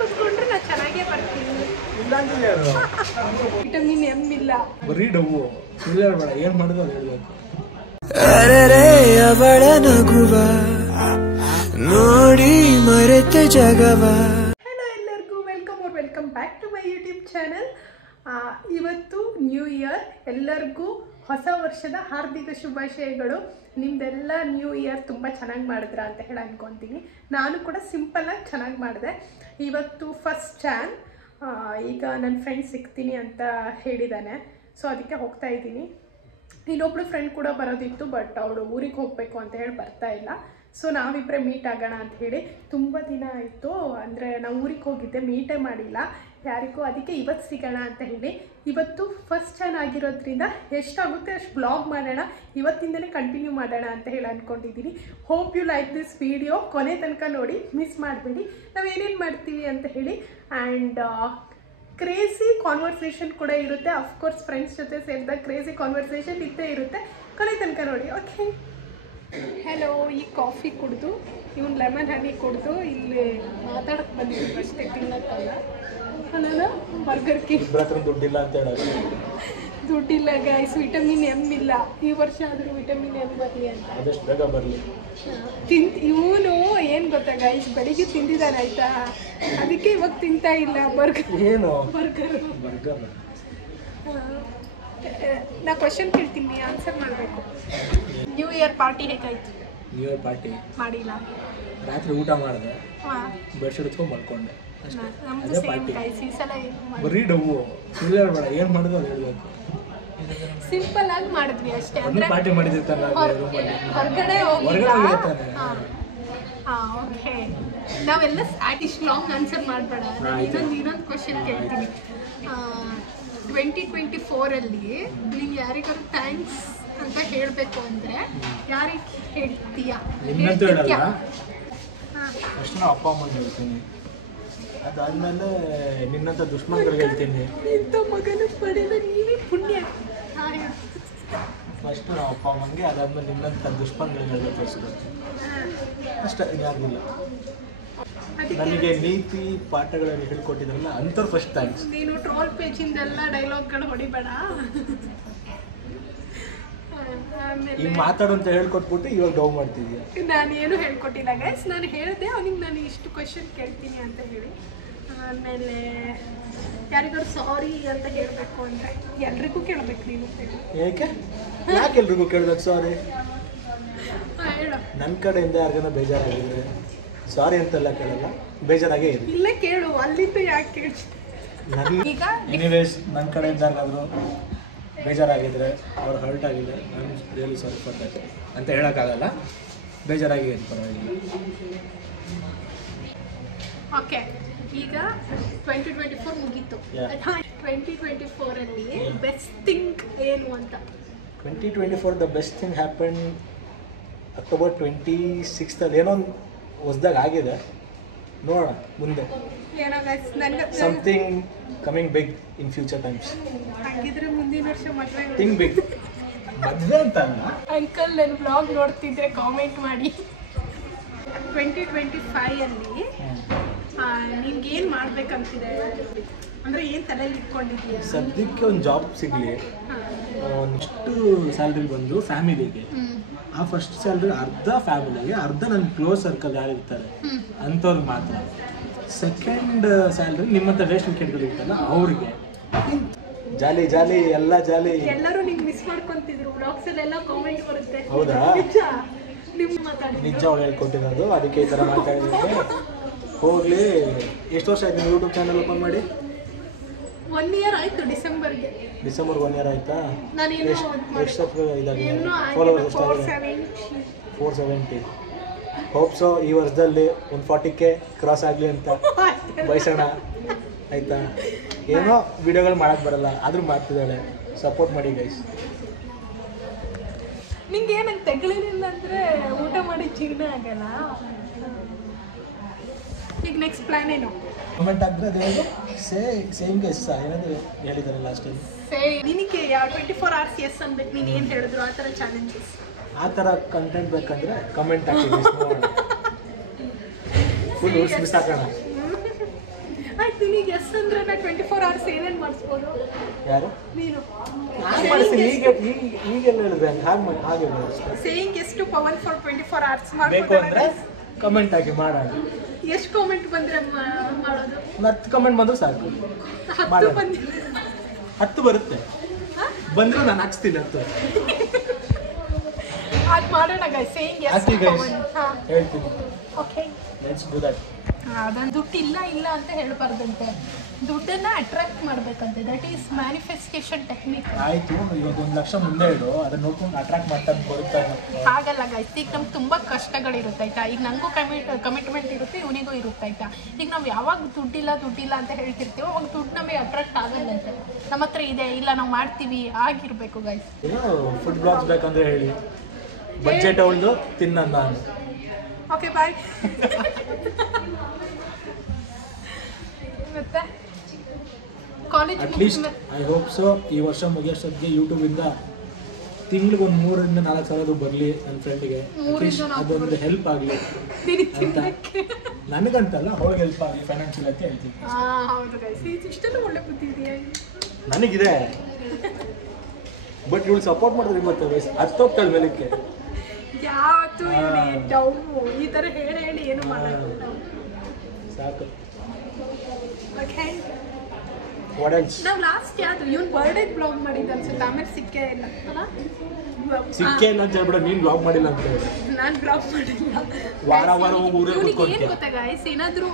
ಕುತ್ಕೊಂಡ್ರೆ ನಾ ಚೆನ್ನಾಗೇ ಬರ್ತೀನಿ. ವಿಟಮಿನ್ ಎಂ ಇಲ್ಲ, ಬರೀ ಡವ್ವು ಬೇಡ, ಏನ್ ಮಾಡೋದು ಅದು ಹೇಳ್ಬೇಕು. ಅವಳ ನಗುವ ನೋಡಿ ಮರೆತ ಜಗವ. ಹಲೋ ಎಲ್ಲರಿಗೂ welcome back to my YouTube channel. ಇವತ್ತು ನ್ಯೂ ಇಯರ್, ಎಲ್ಲರಿಗೂ ಹೊಸ ವರ್ಷದ ಹಾರ್ದಿಕ ಶುಭಾಶಯಗಳು. ನಿಮ್ದೆಲ್ಲ ನ್ಯೂ ಇಯರ್ ತುಂಬ ಚೆನ್ನಾಗಿ ಮಾಡಿದ್ರ ಅಂತ ಹೇಳಿ ಅನ್ಕೊತೀನಿ. ನಾನು ಕೂಡ ಸಿಂಪಲ್ಲಾಗಿ ಚೆನ್ನಾಗಿ ಮಾಡಿದೆ. ಇವತ್ತು ಫಸ್ಟ್ ಜಾನ್. ಈಗ ನನ್ನ ಫ್ರೆಂಡ್ ಸಿಗ್ತೀನಿ ಅಂತ ಹೇಳಿದ್ದಾನೆ, ಸೊ ಅದಕ್ಕೆ ಹೋಗ್ತಾ ಇದ್ದೀನಿ. ಇನ್ನೊಬ್ಳು ಫ್ರೆಂಡ್ ಕೂಡ ಬರೋದಿತ್ತು, ಬಟ್ ಅವಳು ಊರಿಗೆ ಹೋಗಬೇಕು ಅಂತ ಹೇಳಿ ಬರ್ತಾ ಇಲ್ಲ. ಸೊ ನಾವಿಬ್ಬರೇ ಮೀಟ್ ಆಗೋಣ ಅಂತ ಹೇಳಿ. ತುಂಬ ದಿನ ಆಯಿತು, ಅಂದರೆ ನಾವು ಊರಿಗೆ ಹೋಗಿದ್ದೆ, ಮೀಟೇ ಮಾಡಿಲ್ಲ ಯಾರಿಗೂ. ಅದಕ್ಕೆ ಇವತ್ತು ಸಿಗೋಣ ಅಂತ ಹೇಳಿ. ಇವತ್ತು ಫಸ್ಟ್ ಜಾನ್ ಆಗಿರೋದ್ರಿಂದ ಎಷ್ಟಾಗುತ್ತೆ ಅಷ್ಟು ಬ್ಲಾಗ್ ಮಾಡೋಣ, ಇವತ್ತಿಂದಲೇ ಕಂಟಿನ್ಯೂ ಮಾಡೋಣ ಅಂತ ಹೇಳಿ ಅಂದ್ಕೊಂಡಿದ್ದೀನಿ. Hope you like this video. ಕೊನೆ ತನಕ ನೋಡಿ, ಮಿಸ್ ಮಾಡಬೇಡಿ ನಾವು ಏನೇನು ಮಾಡ್ತೀವಿ ಅಂತ ಹೇಳಿ. ಆ್ಯಂಡ್ ಕ್ರೇಜಿ ಕಾನ್ವರ್ಸೇಷನ್ ಕೂಡ ಇರುತ್ತೆ. ಅಫ್ಕೋರ್ಸ್ ಫ್ರೆಂಡ್ಸ್ ಜೊತೆ ಸೇರಿದಾಗ ಕ್ರೇಜಿ ಕಾನ್ವರ್ಸೇಷನ್ ಇದ್ದೇ ಇರುತ್ತೆ. ಕೊನೆ ತನಕ ನೋಡಿ, ಓಕೆ? ಹಲೋ, ಈ ಕಾಫಿ ಕುಡಿದು ಇವನು ಲೆಮನ್ ಹನಿ ಕುಡಿದು ಇಲ್ಲಿ ಮಾತಾಡಕ್ಕೆ ಬಂದಿದ್ದೀವಿ ಅಷ್ಟೇ, ತಿನ್ನಕ್ಕಲ್ಲ. ನಾನು ಬರ್ಗರ್ ಕಿಂಗ್ ದುಡ್ಡಿಲ್ಲ ಅಂತ ಹೇಳೋದು. ದುಡ್ಡಿಲ್ಲ ಗೈಸ್, ವಿಟಮಿನ್ ಎಂ ಇಲ್ಲ. ಈ ವರ್ಷ ಆದರೂ ವಿಟಮಿನ್ ಎಂ ಬರಲಿ ಅಂತ, ಆದಷ್ಟು ಬೇಗ ಬರಲಿ. ಇವನು ಏನು ಗೊತ್ತಾ ಗೈಸ್, ಬೆಳಿಗ್ಗೆ ತಿಂದಿದ್ದಾನೆ ಆಯ್ತಾ, ಅದಕ್ಕೆ ಇವಾಗ ತಿಂತಾ ಇಲ್ಲ ಬರ್ಗರ್. ಏನು ಬರ್ಗರ್? ನಾ ಕ್ವಶನ್ ಕೇಳ್ತೀನಿ, ಆನ್ಸರ್ ಮಾಡಬೇಕು. ನ್ಯೂ ಇಯರ್ ಪಾರ್ಟಿ ಹೇಗಾಯ್ತು? ನ್ಯೂ ಇಯರ್ ಪಾರ್ಟಿ ಮಾಡಿಲ್ಲ. ರಾತ್ರಿ ಊಟ ಮಾಡಿದೆ, ಬೆಡ್ಶೀಟ್ ಎತ್ಕೊಂಡು ಮಲ್ಕೊಂಡೆ ಅಷ್ಟೇ. ನಮ್ದು ಸೇಮ್ ಗೈಸ್, ಈ ಸಲ ಬರೀ ಡವ್ವು ಬೇಡ, ಏನ್ ಮಾಡೋದು ಅದು ಹೇಳ್ಬೇಕು. ಸಿಂಪಲ್ ಆಗಿ ಮಾಡಿದ್ವಿ ಅಷ್ಟೇ. ಅಂದ್ರೆ ಪಾರ್ಟಿ ಮಾಡಿದಿರ್ತಾರಲ್ಲ ಹೊರಗಡೆ ಹೋಗಿಲ್ಲ. ಓಕೆ, ನಾವೆಲ್ಲ ಇಷ್ಟು ಲಾಂಗ್ ಆನ್ಸರ್ ಮಾಡಬೇಡ. ನಾನು ಇನ್ನೊಂದು ಕ್ವಶನ್ ಕೇಳ್ತೀನಿ. 2024ಅಲ್ಲಿ ನೀನು ಯಾರಿಗಾರು ಥ್ಯಾಂಕ್ಸ್ ಅಂತ ಹೇಳಬೇಕು ಅಂದರೆ ಯಾರಿಗೆ ಹೇಳ್ತೀಯಾ? ನಿನ್ನಂತೂ ಹೇಳಲ್ಲ, ಅಷ್ಟು ನಾವು ಅಪ್ಪ ಅಮ್ಮನ ಹೇಳ್ತೀನಿ. ಅದಾದ್ಮೇಲೆ ನಿನ್ನಂತ ದುಶ್ಮನ್ಗಳಿಗೆ ಹೇಳ್ತೀನಿ. ಇಂಥ ಮಗನ ಪಡೆದ ನೀವೇ ಪುಣ್ಯ. ಫಸ್ಟ್ ನಾವು ಅಪ್ಪ ಅಮ್ಮನಿಗೆ, ಅದಾದ್ಮೇಲೆ ನಿನ್ನಂತ ದುಶ್ಮನ್ಗಳಿಗೆ ಹೇಳ್ಬೇಕು ಫಸ್ಟ್ ಅಷ್ಟೇ. ಇದಾಗಿಲ್ಲ. ನನಗೆ ನೀತಿ ಪಾಠಗಳನ್ನು ಹೇಳ್ಕೊಟ್ಟಿದ್ರಲ್ಲ ಅಂಥವ್ರು ಫಸ್ಟ್ ಥ್ಯಾಂಕ್ಸ್. ನೀನು ಟ್ರೋಲ್ ಪೇಜಿಂದೆಲ್ಲ ಡೈಲಾಗ್ಗಳು ಹೊಡಿಬೇಡ. ಈಗ ಮಾತಾಡು ಅಂತ ಹೇಳ್ಕೊಟ್ಬಿಟ್ಟು ಇವಾಗ ಡೌ ಮಾಡ್ತಿದ್ಯಾ. ನಾನು ಏನು ಹೇಳ್ಕೊಟ್ಟಿಲ್ಲ ಗೈಸ್, ನಾನು ಹೇಳಿದೆ ಅವನಿಗೆ ನಾನು ಇಷ್ಟು ಕ್ವಶನ್ ಕೇಳ್ತೀನಿ ಅಂತ ಹೇಳಿ. ಆಮೇಲೆ ಯಾರಿಗಾರು ಸಾರಿ ಅಂತ ಹೇಳಬೇಕು ಅಂದರೆ ಎಲ್ರಿಗೂ ಕೇಳಬೇಕು ನೀನು. ಯಾಕೆ ಎಲ್ರಿಗೂ ಕೇಳ್ಬೇಕು ಸಾರಿ? ಹೇಳು. ನನ್ನ ಕಡೆಯಿಂದ ಯಾರಿಗಾನ ಬೇಜಾರಾಗಿದ್ರೆ ಸಾರಿ ಅಂತೆಲ್ಲ ಕೇಳಲ್ಲ, ಬೇಜಾರಾಗೇ ಇರಿ. ಇಲ್ಲೇ ಕೇಳು, ಅಲ್ಲಿಂದ ಯಾಕೆ ಕೇಳ್ತೀನಿ. ನನಗೆ ಈಗ ಎನಿವೇಸ್ ನನ್ನ ಕಡೆಯಿಂದ ಯಾರಿಗಾದ್ರು ಬೇಜಾರಾಗಿದ್ರೆ, ಅವ್ರು ಹರ್ಟ್ ಆಗಿದ್ರೆ, ನಾನು ರಿಯಲಿ ಸಾರಿ ಫಾರ್ ದಟ್ ಅಂತ ಹೇಳೋಕ್ಕಾಗಲ್ಲ. ಬೇಜಾರಾಗಿ ಏನು ಪರವಾಗಿಲ್ಲ. ಓಕೆ, ಈಗ 2024 ಮುಗೀತು. 2024ಅಲ್ಲಿ ಬೆಸ್ಟ್ ಥಿಂಗ್ ಏನು ಅಂತ? 2024 the best thing happen October 26 ಏನೋ ಹೊಸ್ದಾಗ ಆಗಿದೆ. ನೋಡೋಣ ಮುಂದೆ ಏನೋ ಗೈಸ್, ನನಗೆ something coming big in future times. ಹಾಗಿದ್ರೆ ಮುಂದಿನ ವರ್ಷ ಮದುವೆ. ಥಿಂಗ್ ಬಿಗ್ ಮದುವೆ ಅಂತ ಅಂಕಲ್ ನನ್ನ ಬ್ಲಾಗ್ ನೋಡ್ತಿದ್ರೆ ಕಾಮೆಂಟ್ ಮಾಡಿ. 2025ಅಲ್ಲಿ ನಿಮ್ಗೆ ಏನು ಮಾಡ್ಬೇಕಂತಿದೆ? ಅಂದರೆ ಏನು ತಲೆಯಲ್ಲಿ ಇಟ್ಕೊಂಡಿದ್ದೀಯ? ಸದ್ಯಕ್ಕೆ ಒಂದು ಜಾಬ್ ಸಿಗಲಿ, ಒಂದಿಷ್ಟು ಸ್ಯಾಲ್ರಿ ಬಂದು ಫ್ಯಾಮಿಲಿಗೆ, ಆ ಫಸ್ಟ್ ಸ್ಯಾಲ್ರಿ ಅರ್ಧ ಫ್ಯಾಮಿಲಿಗೆ, ಅರ್ಧ ನನ್ನ ಕ್ಲೋಸ್ ಸರ್ಕಲ್ ಯಾರಿರ್ತಾರೆ ಅಂಥವ್ರಿಗೆ ಮಾತ್ರ. ಸೆಕೆಂಡ್ ಸ್ಯಾಲ್ರಿ ನಿಮ್ಮಂಥ ವೇಸ್ಟ್ ವಿಕೆಟ್ಗಳು ಇರ್ತಲ್ಲ ಅವ್ರಿಗೆ. ಜಾಲಿ ಜಾಲಿ ಎಲ್ಲ ಜಾಲಿ. ಎಲ್ಲರೂ ನಿಮ್ಗೆ ಮಿಸ್ ಮಾಡ್ಕೊಂತಿದ್ರು ಬ್ಲಾಗ್ಸಲ್ಲೆಲ್ಲ ಕಾಮೆಂಟ್ ಬರುತ್ತೆ. ಹೌದಾ? ನಿಮ್ಮ ಮಾತಾಡಿ ನಿಜ ಅವ್ರು ಹೇಳ್ಕೊಟ್ಟಿರೋದು, ಅದಕ್ಕೆ ಈ ಥರ ಮಾತಾಡಿದ್ರೆ ಹೋಗಲಿ. ಎಷ್ಟು ವರ್ಷ ಆಯ್ತು ನೀವು ಯೂಟ್ಯೂಬ್ ಚಾನಲ್ ಓಪನ್ ಮಾಡಿ? 1 ಇಯರ್ ಆಯಿತು. ಡಿಸೆಂಬರ್ಗೆ 1 ಇಯರ್ ಆಯ್ತಾ? ಎಷ್ಟು ಇದಾಗಿದೆ ಫಾಲೋವರ್ಸ್? ಎಷ್ಟಾಗಿದೆ? 470. ಹೋಪ್ಸೋ ಈ ವರ್ಷದಲ್ಲಿ ಒಂದು 40K ಕ್ರಾಸ್ ಆಗಲಿ ಅಂತ ಬಯಸೋಣ, ಆಯಿತಾ? ಏನೋ ವಿಡಿಯೋಗಳು ಮಾಡೋಕ್ಕೆ ಬರಲ್ಲ, ಆದರೂ ಮಾಡ್ತಿದ್ದಾಳೆ. ಸಪೋರ್ಟ್ ಮಾಡಿ ಗೈಸ್. ನಿಂಗೆ ಏನಂತ ತೆಗಳಿಲ್ಲ ಅಂದರೆ ಊಟ ಮಾಡಿ ಜೀರ್ಣ ಆಗಲ್ಲ. ಈಗ ನೆಕ್ಸ್ಟ್ ಪ್ಲ್ಯಾನ್ ಏನು? ಕಮೆಂಟ್ ಹಾಕಿದ್ರೆ ಅದೇನು ಸೇಮ್ ಗೈಸ್ ಏನಾದರೂ ಹೇಳಿದ್ದಾರೆ ಲಾಸ್ಟ್ ಟೈಮ್. ನಿನಗೆ 24 hours ಎಸ್ ಅನ್ಬೇಕು. ನೀನು ಏನು ಹೇಳಿದ್ರು ಆ ಥರ ಚಾಲೆಂಜಸ್, ಆ ಥರ ಕಂಟೆಂಟ್ ಬೇಕಂದರೆ ಕಮೆಂಟ್ ಹಾಕಿ. ಫುಲ್ ಮಿಸ್ ಹಾಕೋಣ. ಆಯ್ತು ನಿನಗೆ ಎಸ್ ಅಂದ್ರೆ 24 hours ಏನೇನು ಮಾಡಿಸ್ಬೋದು ಯಾರು ನೀನು ನಾನು ಮಾಡಿಸ್ತೀನಿ ಈಗೆಲ್ಲ ಹೇಳಿದ್ರೆ ಹಾಗೆ ಸೇಯಿಂಗ್ ಎಷ್ಟು ಪವನ್ ಫಾರ್ 24 hours ಬೇಕು ಅಂದರೆ ಕಮೆಂಟ್ ಹಾಕಿ ಮಾಡೋಣ. ಎಷ್ಟು ಕಾಮೆಂಟ್ ಬಂದರೆ ಮಾಡೋದು? 10 ಕಮೆಂಟ್ ಬಂದರೂ ಸಾಕು. 10 ಬಂದಿಲ್ಲ 10 ಬರುತ್ತೆ ಬಂದರೂ ನಾನು ಹಾಕ್ಸ್ತೀನಿ 10. ಅದು ಮಾಡೋಣ ಗೈಸ್. ಸೇಯಿಂಗ್ ಎಸ್ ಹಾಕಿ ಗೈಸ್ ಪವನ್. ಹಾಂ ಹೇಳ್ತೀನಿ. Okay let's do that. ಅದನ್ನು ದುಡ್ಡು ಇಲ್ಲ ಅಂತ ಹೇಳಬಾರ್ದಂತೆ, ದುಡ್ಡನ್ನು ಅಟ್ರಾಕ್ಟ್ ಮಾಡಬೇಕಂತೆ. That is manifestation technique. ಆಯಿತು, ಇವತ್ತು 1 ಲಕ್ಷ ಮುಂದೆ ಇಡು, ಅದನ್ನ ನೋಡ್ಕೊಂಡು ಅಟ್ರಾಕ್ಟ್ ಮಾಡ್ತಾ ಬರುತ್ತೆ. ಹಾಗಲ್ಲ ಗೈಸ್, ಈಗ ನಮ್ಗೆ ತುಂಬ ಕಷ್ಟಗಳಿರುತ್ತೆ ಆಯ್ತಾ. ಈಗ ನನಗೂ ಕಮಿಟ್ಮೆಂಟ್ ಇರುತ್ತೆ, ಇವನಿಗೂ ಇರುತ್ತೆ ಆಯ್ತಾ. ಈಗ ನಾವು ಯಾವಾಗ ದುಡ್ಡಿಲ್ಲ ಅಂತ ಹೇಳ್ತಿರ್ತೀವೋ ಅವಾಗ ದುಡ್ಡು ನಮಗೆ ಅಟ್ರಾಕ್ಟ್ ಆಗಲ್ಲಂತೆ. ನಮ್ಮ ಹತ್ರ ಇದೆ, ಇಲ್ಲ ನಾವು ಮಾಡ್ತೀವಿ ಆಗಿರಬೇಕು ಗೈಸ್. ಫುಡ್ ಬ್ಲಾಗ್ಸ್ ಬೇಕಂದ್ರೆ ಹೇಳಿ, ಬಡ್ಜೆಟ್ ಅವಳದು ತಿನ್ನ ನಾನು. Okay bye. ಮತ್ತೆ college at least I hope so ಈ ವರ್ಷ ಮುಗಿಯೋಷ್ಟೊತ್ತಿಗೆ ಯೂಟ್ಯೂಬಿಂದ ತಿಂಗ್ಳಿಗೆ ಒಂದು 3 ರಿಂದ 4 ಸಾವಿರ ಬರಲಿ ನನ್ನ ಫ್ರೆಂಡಿಗೆ. ಅದೊಂದು ಹೆಲ್ಪ್ ಆಗಲಿ ಅಂತ, ನನಗಂತಲ್ಲ ಅವಳಿಗೆ ಹೆಲ್ಪ್ ಆಗಲಿ ಫೈನಾನ್ಷಿಯಲ್ ಅಂತ ಹೇಳ್ತೀನಿ. ಹೌದು ಗೈಸ್, ಇಷ್ಟೆಲ್ಲ ಒಳ್ಳೆ ಬುದ್ಧಿ ಇದೆಯಾ ನನಗಿದೆ. ಬಟ್ ಇವಳು ಸಪೋರ್ಟ್ ಮಾಡಿದ್ರೆ ಮತ್ತೆ ಹತ್ತೋಗ್ತಾಳೆ ಮೇಲಕ್ಕೆ. ಯಾವತ್ತು ಡೌನು ಈ ಥರ ಹೇಳಿ ಏನು ಮಾಡೋದು ಸಾಕು. ಓಕೆ, ನಾವು ಲಾಸ್ಟ್ ಯಾವುದು ಇವನ್ ಬರ್ಡೇ ಬ್ಲಾಗ್ ಮಾಡಿದ್ದ ಅನ್ಸುತ್ತೆ, ಆಮೇಲೆ ಸಿಕ್ಕೇ ಇಲ್ಲ ಅಲ್ಲ. ಸಿಕ್ಕೇ ಇಲ್ಲ ಅಂತ ಹೇಳ್ಬಿಡ, ನೀನು ಬ್ಲಾಗ್ ಮಾಡಿಲ್ಲ ಅಂತ ಹೇಳಿ. ನಾನು ಬ್ಲಾಗ್ ಮಾಡಿಲ್ಲ. ವಾರ ಊರೇ ಕೂತ್ಕೊಂಡು ಏನು ಗೊತ್ತಾ ಗೈಸ್, ಏನಾದರೂ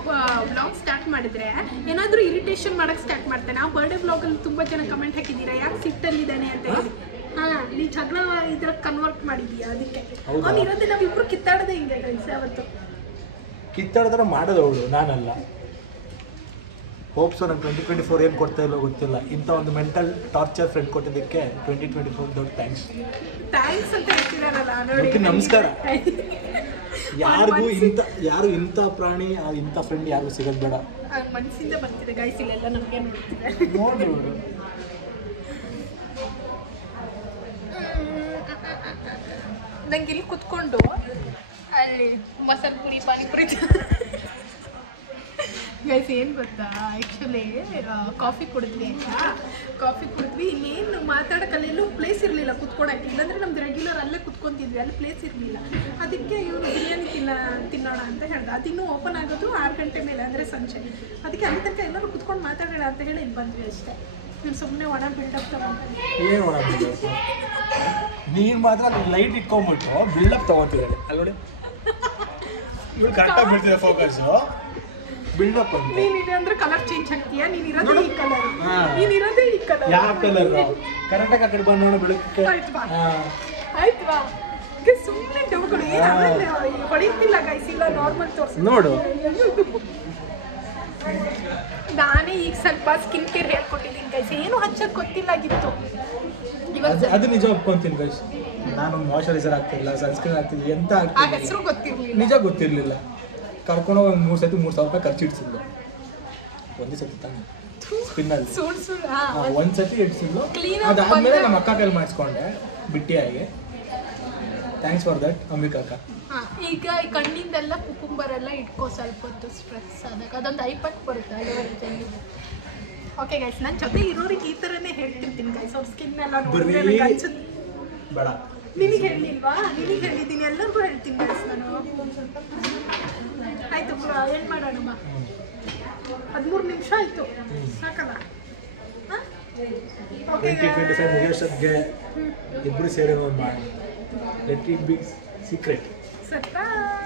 ಬ್ಲಾಗ್ ಸ್ಟಾರ್ಟ್ ಮಾಡಿದ್ರೆ ಏನಾದರೂ ಇರಿಟೇಷನ್ ಮಾಡಕ್ಕೆ ಸ್ಟಾರ್ಟ್ ಮಾಡ್ತಾನೆ. ಆ ಬರ್ಡೇ ಬ್ಲಾಗಲ್ಲಿ ತುಂಬ ಜನ ಕಮೆಂಟ್ ಹಾಕಿದ್ದೀರಾ, ಯಾಕೆ ಸಿಟ್ಟಲ್ಲಿದ್ದಾನೆ ಅಂತ ಹೇಳಿ. ನೀ ಜಗಳ ಇದ್ರಾಗ ಕನ್ವರ್ಟ್ ಮಾಡಿದೀಯಾ, ಅದಕ್ಕೆ ಅವ್ನು ಇರೋದೇ ನಾವಿಬ್ರು ಕಿತ್ತಾಡದೆ ಹಿಂಗೆ ಗೈಸ್. ಅವತ್ತು ಕಿತ್ತಾಡಿದ್ರೆ ಮಾಡೋದು ಅವಳು, ನಾನಲ್ಲ. ಹೋಪ್ಸು ನಾನು 2024 ಏನು ಕೊಡ್ತಾ ಇಲ್ಲೋ ಗೊತ್ತಿಲ್ಲ. ಇಂಥ ಒಂದು ಮೆಂಟಲ್ ಟಾರ್ಚರ್ ಫ್ರೆಂಡ್ ಕೊಟ್ಟಿದ್ದಕ್ಕೆ 2024 ದೊಡ್ಡ ಥ್ಯಾಂಕ್ಸ್ ಅಂತ ಹೇಳ್ತಿದಾರಲ್ಲ ನೋಡಿ. ನಮಸ್ಕಾರ. ಯಾರು ಇಂಥ ಪ್ರಾಣಿ ಇಂಥ ಫ್ರೆಂಡ್ ಯಾರಿಗೂ ಸಿಗೋದು ಬೇಡ. ಮನಸ್ಸಿಂದ ಬರ್ತಿದೆ ಗೈಸ್, ಇಲ್ಲೆಲ್ಲ ನಮಗೆ ನೋಡ್ತಿದೆ. ನೋಡಿ ನಂಗೆ ಇಲ್ಲಿ ಕುತ್ಕೊಂಡು ಅಲ್ಲಿ ಮಸಾಲೆ ಪುರಿ ಪಾನಿಪುರಿ ಗೈಸ್ ಏನು ಗೊತ್ತಾ, ಆ್ಯಕ್ಚುಲಿ ಕಾಫಿ ಕುಡಿದ್ವಿ ಆಯಿತಾ. ಕಾಫಿ ಕುಡಿದ್ವಿ, ಇನ್ನೇನು ಮಾತಾಡೋಕ್ಕಲ್ಲೆಲ್ಲೂ ಪ್ಲೇಸ್ ಇರಲಿಲ್ಲ ಕುತ್ಕೊಳಕ್ಕೆ. ಇಲ್ಲಾಂದರೆ ನಮ್ದು ರೆಗ್ಯುಲರ್ ಅಲ್ಲೇ ಕುತ್ಕೊತಿದ್ವಿ, ಅಲ್ಲಿ ಪ್ಲೇಸ್ ಇರಲಿಲ್ಲ. ಅದಕ್ಕೆ ಇವನು ಬಿರಿಯಾನಿ ತಿನ್ನೋಣ ಅಂತ ಹೇಳ್ದೆ. ಅದು ಇನ್ನೂ ಓಪನ್ ಆಗೋದು 6 ಗಂಟೆ ಮೇಲೆ, ಅಂದರೆ ಸಂಜೆ. ಅದಕ್ಕೆ ಅಲ್ಲಿ ತನಕ ಎಲ್ಲರೂ ಕುತ್ಕೊಂಡು ಮಾತಾಡೋಣ ಅಂತ ಹೇಳಿ ಇಲ್ಲಿ ಬಂದ್ವಿ ಅಷ್ಟೇ. ನೀನು ಸುಮ್ಮನೆ ಒಣ ಬಿಲ್ಡಪ್ ತಗೊಂಡು ಏನು ಒಣ ಬಿಲ್ಡಪ್? ನೀನು ಮಾತ್ರ ಲೈಟ್ ಇಟ್ಕೊಂಡ್ಬಿಟ್ಟು ಬಿಲ್ಡಪ್ ತೊಗೊತಿದ್ದಾಳೆ ಅಲ್ವಡೆ. ಇವಳು ಕರೆಕ್ಟಾಗಿ ಬಿಡ್ತಿದ್ದೆ ಫೋಕಸ್ಸು. ಬಿಲ್ಡಪ್ ಅಂತ ನೀನಿದೆ ಅಂದ್ರೆ ಕಲರ್ ಚೇಂಜ್ ಆಗ್ತೀಯಾ. ನೀನಿರೋದೇ ಈ ಕಲರ್, ನೀನಿರೋದೇ ಈ ಕಲರ್. ಯಾವ ಕಲರ್? ಕರೆಕ್ಟಾಗಿ ಆ ಕಡೆ ಬಂದು ನೋಡು ಬೆಳಗ್ಗೆ. ಆಯ್ತು ಬಾ. ಸುಮ್ಮನೆ ಡೌಟ್ಗಳು ಏನು ಹೊಳಿತಿಲ್ಲ ಗೈಸ್. ಇಲ್ಲ ನಾರ್ಮಲ್ ತೋರಿಸಿ ನೋಡು. ನಾನೇ ಈಗ ಸ್ವಲ್ಪ ಸ್ಕಿನ್ ಕೇರ್ ಹೇಳ್ಕೊಟ್ಟಿದ್ದೀನಿ ಗೈಸ್. ಏನು ಹಚ್ಚೋದು ಗೊತ್ತಿಲ್ಲಾಗಿತ್ತು. ಅದು ನಿಜ ಒಪ್ಕೊಂತೀನಿ ಗೈಸ್. ನಾನು ಮಾಯ್ಶ್ಚರೈಸರ್ ಆಗ್ತಿಲ್ಲ, ಸನ್ಸ್ಕ್ರೀನ್ ಆಗ್ತಿಲ್ಲ, ಎಂತ ಆ ಹೆಸರು ಗೊತ್ತಿರಲಿಲ್ಲ. ನಿಜ ಗೊತ್ತಿರಲಿಲ್ಲ. ಕರ್ಕೊಂಡು ಒಂದು 3 ಸತಿ 3,000 ರೂಪಾಯಿ ಖರ್ಚು ಇಡ್ಸಿದ್ಲು. ಒಂದೇ ಸತಿ ತಾನೆ ಸ್ಪಿನ್ನಲ್ಲಿ ಒಂದು ಸತಿ ಇಡ್ಸಿದ್ಲು. ಅದಾದ್ಮೇಲೆ ನಮ್ಮ ಅಕ್ಕ ಕೈಲಿ ಮಾಡಿಸ್ಕೊಂಡೆ ಬಿಟ್ಟಿಯಾಗಿ. Thanks for that Ambika. ಈಗ ಈ ಕಣ್ಣಿಂದೆಲ್ಲ ಕುಕುಂಬರ್ ಎಲ್ಲ ಇಟ್ಕೋ ಸ್ವಲ್ಪ ಹೊತ್ತು ಸ್ಟ್ರೆಸ್ ಆದಾಗ. ಅದೊಂದು ಐಪಕ್ ಬರುತ್ತೆ ಅಲೋವೆರಾ. ಓಕೆ ಗೈಸ್, ನನ್ನ ಜೊತೆ ಇರೋರಿಗೆ ಈ ಥರನೇ ಹೇಳ್ತಿರ್ತೀನಿ ಗೈಸ್. ಅವ್ರ ಸ್ಕಿನ್ ಎಲ್ಲ ನೋಡಿ ಅನ್ಸುತ್ತೆ. ಬೇಡ, ನಿನಗೆ ಹೇಳಿಲ್ವಾ? ನಿನಗೆ ಹೇಳಿದ್ದೀನಿ, ಎಲ್ಲರಿಗೂ ಹೇಳ್ತೀನಿ ಗೈಸ್ ನಾನು. ಆಯಿತು, ಏನು ಮಾಡೋಣ? 13 ನಿಮಿಷ ಆಯಿತು, ಸಾಕಲ್ಲ? ಓಕೆ, 2025 ಮುಗಿಯೋಷ್ಟೊತ್ತಿಗೆ ಇಬ್ಬರು ಸೇರಿ ಒಂದು ಮಾಡಿ. Let it be secret.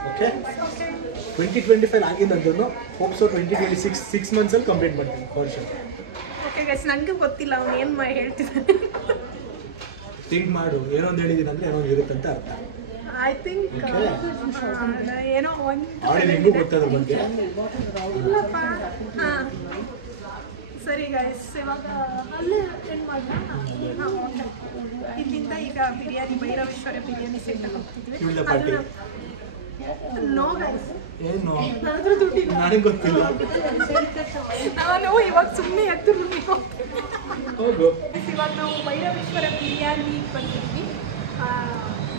Okay, 2025 ಆಗಿಲ್ಲ ಅಂದ್ರೂ ಹೋಪ್ಸೋ 2026 6 ಮಂತ್ಸಲ್ಲಿ ಕಂಪ್ಲೀಟ್ ಮಾಡ್ತೀನಿ ವರ್ಷ. ಓಕೆ ಗೈಸ್, ನನಗೆ ಗೊತ್ತಿಲ್ಲ ಅವ್ನು ಏನು ಹೇಳ್ತಿದ್ದಾನೆ. ಥಿಂಕ್ ಮಾಡು, ಏನೋ ಒಂದು ಹೇಳಿದ್ದೀನಿ ಅಂದರೆ ಏನೋ ಇರುತ್ತೆ ಅಂತ ಅರ್ಥ. ಐ ಥಿಂಕ್ ಏನೋ ಒಂದು ನಿಮಗೂ ಗೊತ್ತಾದ್ರ ಬಗ್ಗೆ. ಇಲ್ಲಪ್ಪ. ಹಾಂ ಸರಿ ಗೈಸ್, ಇವಾಗ ಅಲ್ಲೇ ಏನು ಮಾಡೋಣ. ಇಲ್ಲಿಂದ ಈಗ ಬಿರಿಯಾನಿ, ಭೈರವೇಶ್ವರ ಬಿರಿಯಾನಿ ಸೆಂಟರ್ ಹೋಗ್ತಿದ್ವಿ. ನೋ ಗೈಸ್, ಏನು ನನಗೆ ದುಡ್ಡಿಲ್ಲ, ನನಗೆ ಗೊತ್ತಿಲ್ಲ. ನಾನು ಇವಾಗ ಸುಮ್ಮನೆ ಎದ್ದು ಹೋಗು. ಇವಾಗ ನಾವು ಭೈರವೇಶ್ವರ ಬಿರಿಯಾನಿ ಬಂದಿದ್ವಿ.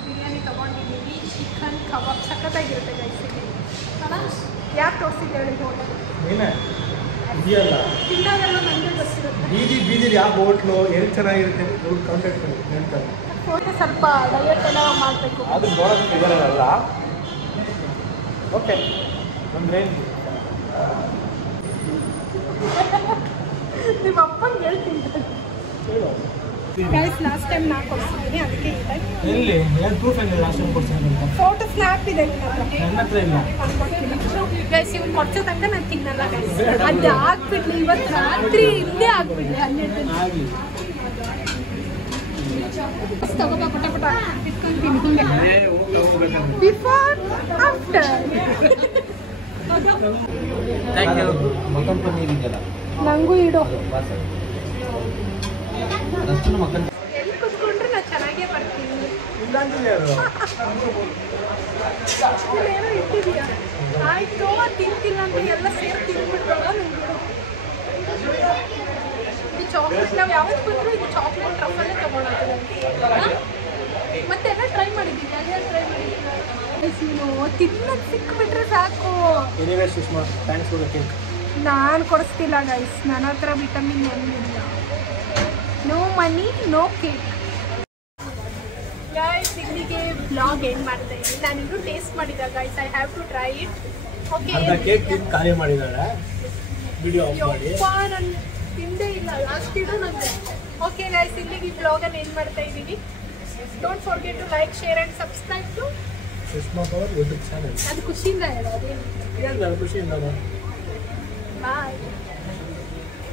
ಬಿರಿಯಾನಿ ತೊಗೊಂಡಿದ್ದೀವಿ. ಚಿಕನ್ ಕಬಾಬ್ ಸಖತ್ತಾಗಿರುತ್ತೆ ಗೈಸ್. ಇಲ್ಲಿ ಅಲ್ಲ, ಯಾರು ತೋರಿಸಿದ್ದೆ ಹೇಳಿ ಹೋಟೆಲ್? ನೀನೇ ಇದೆಯಲ್ಲ ತಿನ್ನೋದೆಲ್ಲ ನನಗೆ ಗೊತ್ತಿರುತ್ತೆ. ಬೀದಿಲಿ ಯಾವ ಹೋಟ್ಲು ಎಲ್ಲಿ ಚೆನ್ನಾಗಿರುತ್ತೆ ಕಾಂಟ್ಯಾಕ್ಟ್ ಮಾಡಿ ಹೇಳ್ತಾರೆ. ಫೋಟೋ ಸ್ವಲ್ಪ ಡಯಟ್ ಎಲ್ಲ ಮಾಡಬೇಕು. ಅದು ನೋಡೋಕ್ಕೆ ಇದರಲ್ಲ. ಓಕೆ ಒಂದು ರೇಂಜ್. ನಿಮ್ಮ ಅಪ್ಪಂಗೆ ಹೇಳ್ತೀನಿ. ಗೈಸ್ ಲಾಸ್ಟ್ ಟೈಮ್ ನಾನು ಕೊಡ್ಸಿದ್ದೀನಿ, ಅದಕ್ಕೆ ಈ ಟೈಮ್. ಎಲ್ಲಿ ಏನು ಪ್ರೂಫ್ ಏನಿಲ್ಲ ಲಾಸ್ಟ್ ಟೈಮ್ ಕೊಡ್ತೀನಿ ಅಂತ. ಫೋಟೋ ಸ್ನ್ಯಾಪ್ ಇದೆ ನನ್ನ ಹತ್ರ ಇಲ್ಲ. ಗೈಸ್ ಇವ್ನು ಕೊಡ್ಸೋ ತನಕ ನಾನು ತಿನ್ನಲ್ಲ ಗೈಸ್. ಅದು ಆಗ್ಬಿಡ್ಲಿ ಇವತ್ತು ರಾತ್ರಿ ಇಲ್ಲೇ ಆಗ್ಬಿಡ್ಲಿ 12 ಆಗಲಿ. ತಗೋಬಾ ಪಟ ಪಟ ಇಟ್ಕೊಂತೀನಿ ಹಿಂಗೆ. Before after. Thank you. ಮಕ್ಕಳ ಪನ್ನೀರ್ ಇದೆಯಲ್ಲ ನಂಗೂ ಇಡು. ಮಕ್ಕಳು ಎಲ್ಲಿ ಕುತ್ಕೊಂಡ್ರೆ ನಾನು ಚೆನ್ನಾಗೇ ಬರ್ತೀನಿ. ಇಲ್ಲೇನೋ ಇಟ್ಟಿದೀಯ. ಆಯ್ತು ತಿಂತಿಲ್ಲ ಅಂತ ಎಲ್ಲ ಸೇರಿ ತಿನ್ಬಿಟ್ರಲ್ಲ ನಂಗೆ. ಇದು ಚಾಕ್ಲೇಟ್ ನಾವು ಯಾವತ್ತು ಬಂದರೂ ಇದು ಚಾಕ್ಲೇಟ್ ಟ್ರಫಲ್ಲೇ ತೊಗೊಳೋದು. ಮತ್ತೆಲ್ಲ ಟ್ರೈ ಮಾಡಿದ್ದೀನಿ, ಎಲ್ಲ ಟ್ರೈ ಮಾಡಿದ್ದೀನಿ. ತಿನ್ನೋದು ಸಿಕ್ಬಿಟ್ರೆ ಸಾಕು. Anyway Sushma thanks for the cake. ನಾನು ಕೊಡಿಸ್ತಿಲ್ಲ ಗೈಸ್, ನನ್ನ ಹತ್ರ ವಿಟಮಿನ್ ಏನಿಲ್ಲ. No money no cake. Guys ಇಲ್ಲಿಗೆ ಬ್ಲಾಗ್ ಏನು ಮಾಡ್ತಾ ಇದ್ದೀನಿ. ನಾನು ಇನ್ನೂ ಟೇಸ್ಟ್ ಮಾಡಿದ್ದೆ guys. I have to try it. Okay cake ತಿಂದು ಖಾಲಿ ಮಾಡಿದ್ದಾರೆ. ವಿಡಿಯೋ ಆಫ್ ಮಾಡಿ. ನಾನು ತಿಂದೇ ಇಲ್ಲ, ಲಾಸ್ಟ್ ಇಡು ನನಗೆ. ಓಕೆ ಗೈಸ್ ಇಲ್ಲಿಗೆ ಈ ಬ್ಲಾಗನ್ನು ಏನು ಮಾಡ್ತಾ ಇದ್ದೀನಿ. Don't forget to like share and subscribe to Sushma power YouTube channel. ಅದು ಖುಷಿಯಿಂದ ಹೇಳೋದು. ಖುಷಿಯಿಂದ ಬಾಯ್.